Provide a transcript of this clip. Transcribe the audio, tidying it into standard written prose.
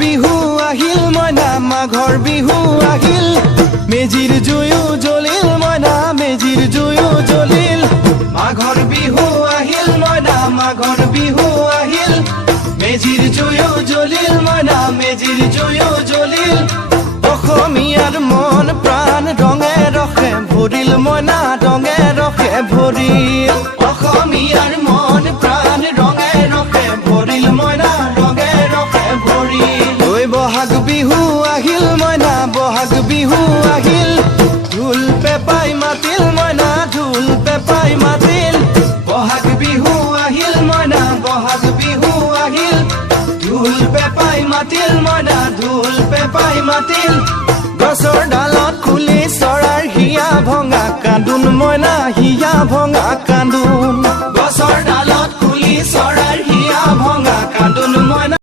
বিহু আহিল মইনা মাঘৰ বিহু আহিল মেজিৰ জুয়ো জ্বলিল মইনা মেজিৰ জুয়ো জ্বলিল মাঘৰ বিহু আহিল মইনা মাঘৰ বিহু আহিল মেজিৰ জুয়ো জ্বলিল মইনা মেজিৰ জুয়ো জ্বলিল অসমীয়াৰ মন প্ৰাণ ৰঙে ৰখে ভৰিল মইনা ৰঙে ৰখে ভৰিল অসমীয়াৰ মন প্ৰাণ ৰঙে ৰখে ভৰিল মইনা ৰঙে ৰখে ভৰিল ঐ বহাগ বিহু আহিল মইনা বহাগ বিহু আহিল ঢোল পেপাই মাতিল মইনা ঢোল পেপাই মাতিল বহাগ বিহু আহিল মইনা বহাগ বিহু আহিল ঢোল পেপাই মাতিল মইনা ঢোল পেপাই মাতিল গছৰ ডালত খুলি চৰাৰ হিয়া ভঙা কান্দোন মইনা হিয়া ভঙা কান্দোন